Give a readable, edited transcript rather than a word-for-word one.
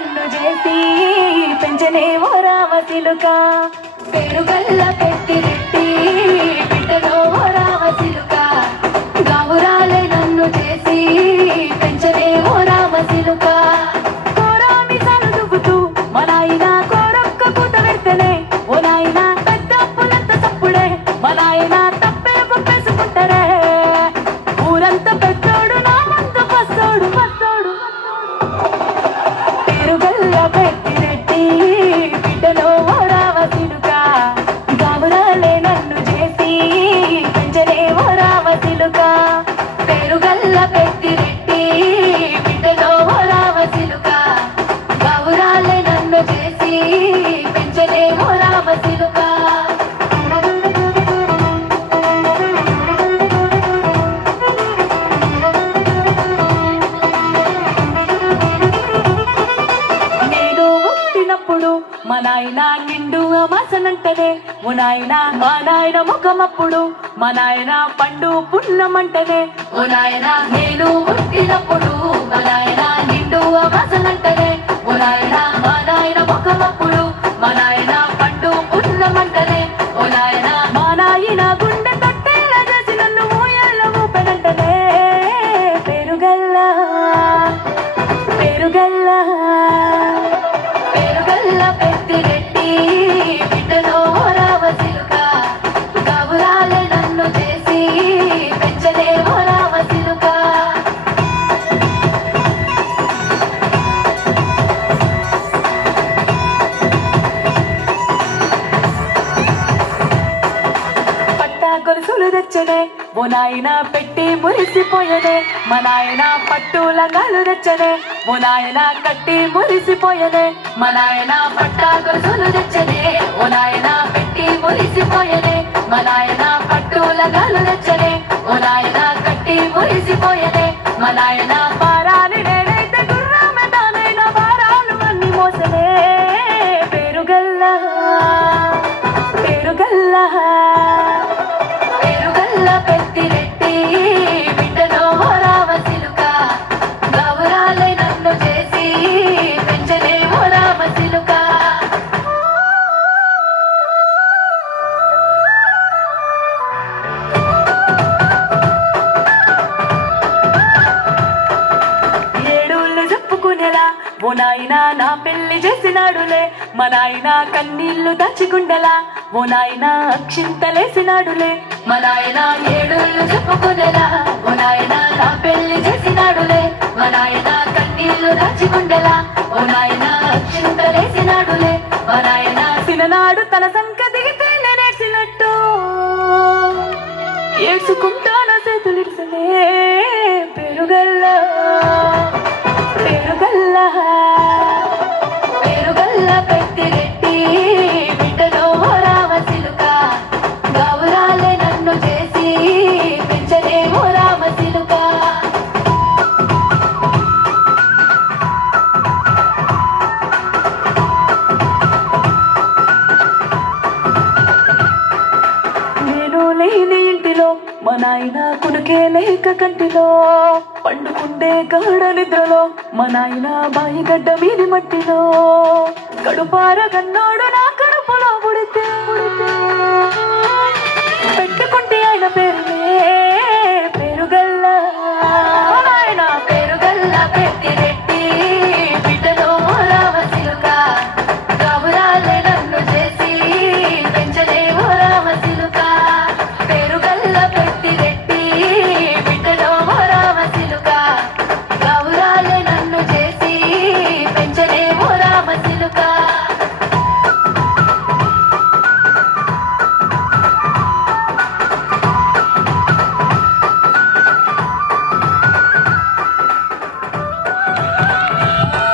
నన్ను చేసి పెంచనే ఓ రామచిలుక పేరుగల్ల పెద్దిరెడ్డి బిడ్డలో ఓ రామచిలుక గావురాలే నన్ను చేసి పెంచనే ఓ రామచిలుక కోరామి సనుదుగుతూ మా నాయన కోరొక్క కూత పెడితేనే ఓ నాయన పెద్ద అప్పులంత తప్పుడే మా నాయన తప్పే ఒప్పేసుకుంటారే ఊరంతా పెద్దోడు నా మంత పస్తోడు పస్తోడు పేరుగల్ల పెద్దిరెడ్డి బిడ్డలో ఓ రామచిలుక గావురాలే నన్ను చేసి పెంచనే ఓ రామచిలుక పేరుగల్ల పెద్దిరెడ్డి బిడ్డలో ఓ రామచిలుక గావురాలే నన్ను చేసి పెంచనే ఓ రామచిలుక నేను పుట్టినప్పుడు మా నాయన నిండు అమాసనంటనే ఓ నాయన మా నాయన ముఖమప్పుడు మా నాయన పండు పున్నమంటనే ఓ నాయన నేను పుట్టినప్పుడు మా నాయన నిండు అమాసనంటనే ఓ నాయన మా నాయన ముఖమప్పుడు మా నాయన పండు పున్నమంటనే ఓ నాయన మా నాయన గుండె తట్టేలా చేసి నన్ను ఊయల్లో ఊపెనంటనే పేరుగల్ల పేరుగల్ల పేరుగల్ల పెద్దిరెడ్డి బిడ్డలో ఓ రామచిలుక గావురాలే నన్ను చేసి పెంచనే ఓ రామచిలుక పట్టా గొలుసులు తెచ్చనే ఓ నాయన పెట్టి మురిసిపోయనే మా నాయన పట్టు లంగాలు తెచ్చనే ఓ నాయన కట్టి మురిసిపోయనే మా నాయన పట్టా గొలుసులు తెచ్చనే ఓ నాయన పెట్టి మురిసిపోయనే మా నాయన పట్టు లంగాలు తెచ్చనే ఓ నాయన కట్టి మురిసిపోయనే మా నాయన పారాలి నేనైతే గుర్రమే తానైనా భారాలు అన్ని మోసనే పేరుగల్ల పేరుగల్ల పేరుగల్ల పెద్దిరెడ్డి బిడ్డలో ఓ రామచిలుక గావురాలే నన్ను చేసి పెంచనే ఓ రామచిలుక ఏడూళ్ళు చెప్పుకునేలా ఓ నాయన నా పెళ్లి చేసినాడులే మా నాయన కన్నీళ్లు దాచిగుండెలా ఓ నాయన అక్షింతలేసినాడులే మా నాయన ఏడూళ్ళు చెప్పుకునేలా ఓ నాయన నా పెళ్లి చేసినాడులే మా నాయన కన్నీళ్లు దాచిగుండెలా ఓ నాయన అక్షింతలేసినాడులే మా నాయన సిననాడు తన సంక దిగితే నేనేడ్చినట్టు ఏడ్చుకుంటా నా చేతులిడిసలే పేరుగల్ల పేరుగల్ల పేరుగల్ల పెద్దిరెడ్డి బిడ్డలో ఓ రామచిలుక గావురాలే నన్ను చేసి పెంచనే ఓ రామచిలుక నేను లేని ఇంటిలో మా నాయన కునుకే లేక కంటిలో పండుకుండే గాఢ నిద్రలో మా నాయన బాయిగడ్డ మీది మట్టిలో కడుపార కన్నోడు నా కడుపులో పుడితే పెట్టుకుంటే ఆయన పేరు